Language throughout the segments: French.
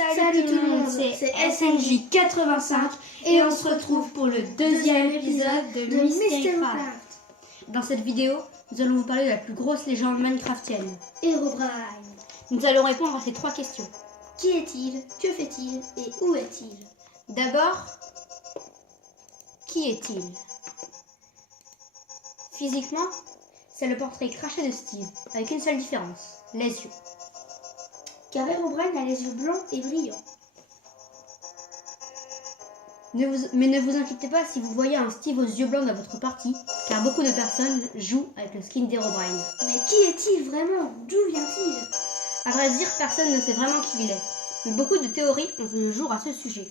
Salut tout le monde, c'est SNJ85 et on se retrouve pour le deuxième épisode de Mystercraft. Dans cette vidéo, nous allons vous parler de la plus grosse légende minecraftienne, Herobrine. Nous allons répondre à ces trois questions. Qui est-il? Que fait-il? Et où est-il? D'abord, qui est-il? Physiquement, c'est le portrait craché de Steve, avec une seule différence, les yeux. Car Herobrine a les yeux blancs et brillants. Mais ne vous inquiétez pas si vous voyez un Steve aux yeux blancs dans votre partie, car beaucoup de personnes jouent avec le skin d'Herobrine. Mais qui est-il vraiment? D'où vient-il? À vrai dire, personne ne sait vraiment qui il est, mais beaucoup de théories ont vu le jour à ce sujet.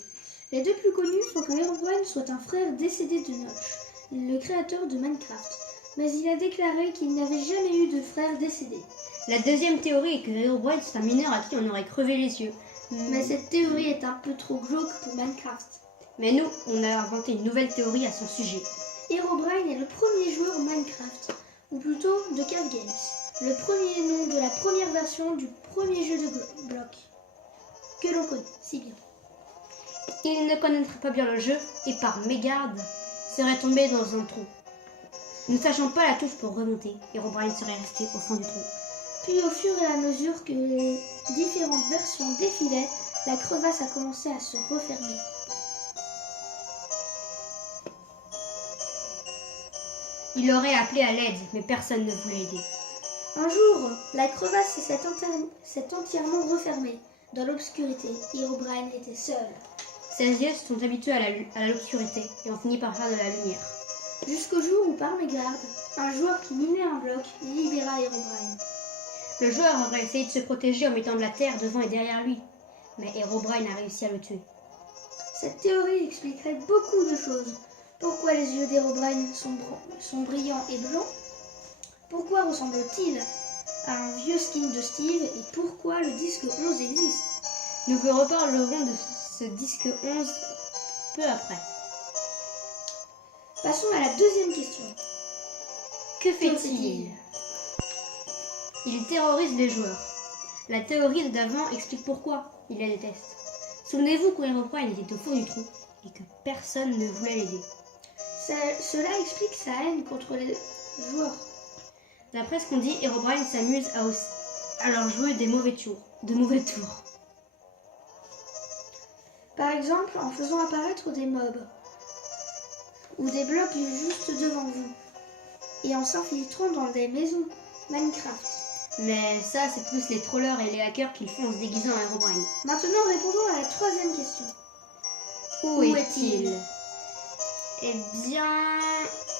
Les deux plus connus sont que Herobrine soit un frère décédé de Notch, le créateur de Minecraft, mais il a déclaré qu'il n'avait jamais eu de frère décédé. La deuxième théorie est que Herobrine c'est un mineur à qui on aurait crevé les yeux. Mais cette théorie est un peu trop glauque pour Minecraft. Mais nous, on a inventé une nouvelle théorie à son sujet. Herobrine est le premier joueur Minecraft, ou plutôt de Cave Games, le premier nom de la première version du premier jeu de blocs, que l'on connaît si bien. Il ne connaîtrait pas bien le jeu et par mégarde serait tombé dans un trou. Ne sachant pas la touche pour remonter, Herobrine serait resté au fond du trou. Puis au fur et à mesure que les différentes versions défilaient, la crevasse a commencé à se refermer. Il aurait appelé à l'aide, mais personne ne voulait l'aider. Un jour, la crevasse s'est entièrement refermée. Dans l'obscurité, Herobrine était seul. Ses yeux sont habitués à l'obscurité et ont fini par faire de la lumière. Jusqu'au jour où, par mégarde, un joueur qui minait un bloc libéra Herobrine. Le joueur aurait essayé de se protéger en mettant de la terre devant et derrière lui, mais Herobrine a réussi à le tuer. Cette théorie expliquerait beaucoup de choses. Pourquoi les yeux d'Herobrine sont brillants et blancs? Pourquoi ressemble-t-il à un vieux skin de Steve? Et pourquoi le disque 11 existe? Nous vous reparlerons de ce disque 11 peu après. Passons à la deuxième question. Que fait-il? Il terrorise les joueurs. La théorie d'avant explique pourquoi il les déteste. Souvenez-vous quand Herobrine était au fond du trou et que personne ne voulait l'aider. Cela explique sa haine contre les joueurs. D'après ce qu'on dit, Herobrine s'amuse à leur jouer de mauvais tours. Par exemple, en faisant apparaître des mobs ou des blocs juste devant vous et en s'infiltrant dans des maisons Minecraft. Mais ça, c'est plus les trollers et les hackers qui le font en se déguisant en Herobrine. Maintenant, répondons à la troisième question. Où est-il? Eh bien,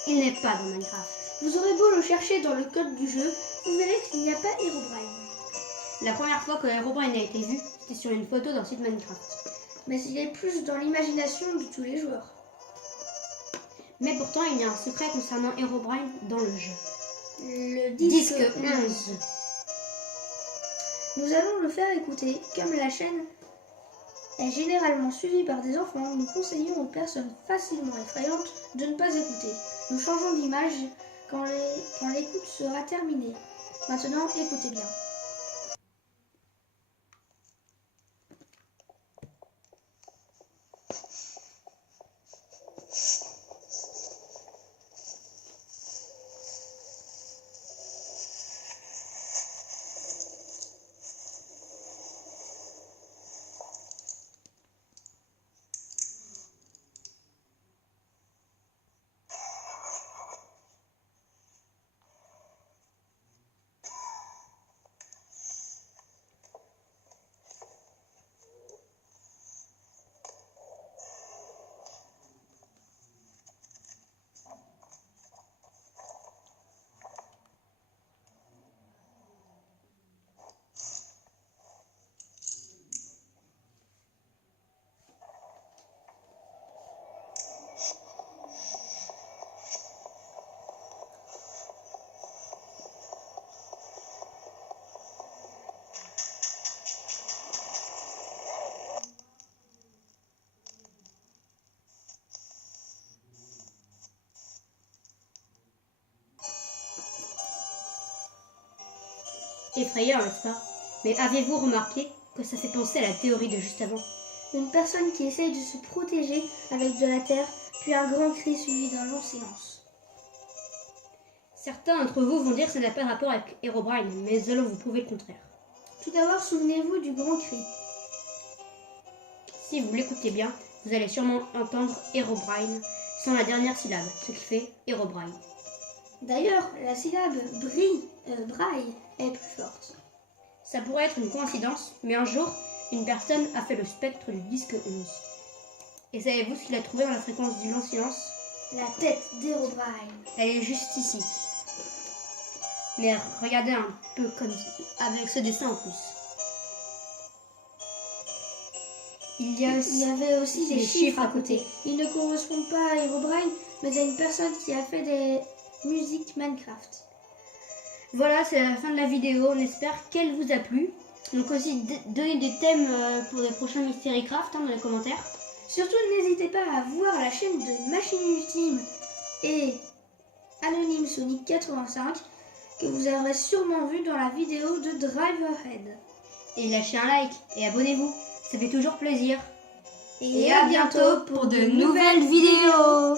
il n'est pas dans Minecraft. Vous aurez beau le chercher dans le code du jeu, vous verrez qu'il n'y a pas Herobrine. La première fois que Herobrine a été vu, c'était sur une photo d'un site Minecraft. Mais il est plus dans l'imagination de tous les joueurs. Mais pourtant, il y a un secret concernant Herobrine dans le jeu. Le Disque 11. Nous allons le faire écouter. Comme la chaîne est généralement suivie par des enfants, nous conseillons aux personnes facilement effrayantes de ne pas écouter. Nous changeons d'image quand l'écoute sera terminée. Maintenant, écoutez bien. Effrayant, n'est-ce pas? Mais avez-vous remarqué que ça fait penser à la théorie de juste avant. Une personne qui essaye de se protéger avec de la terre, puis un grand cri suivi d'un long silence. Certains d'entre vous vont dire que ça n'a pas de rapport avec Herobrine, mais nous allons vous prouver le contraire. Tout d'abord, souvenez-vous du grand cri. Si vous l'écoutez bien, vous allez sûrement entendre Herobrine sans la dernière syllabe, ce qui fait Herobrine. D'ailleurs, la syllabe braille est plus forte. Ça pourrait être une coïncidence, mais un jour, une personne a fait le spectre du disque 11. Et savez-vous ce qu'il a trouvé dans la fréquence du long silence? La tête d'Herobrine. Elle est juste ici. Mais regardez un peu comme avec ce dessin en plus. Il y avait aussi des chiffres à côté. Ils ne correspondent pas à Herobrine, mais à une personne qui a fait des musiques Minecraft. Voilà, c'est la fin de la vidéo. On espère qu'elle vous a plu. Donc aussi, donnez des thèmes pour les prochains Mystery Craft dans les commentaires. Surtout, n'hésitez pas à voir la chaîne de Machine Ultime et Anonyme Sonic 85 que vous aurez sûrement vu dans la vidéo de Driverhead. Et lâchez un like et abonnez-vous, ça fait toujours plaisir. Et à bientôt pour de nouvelles vidéos.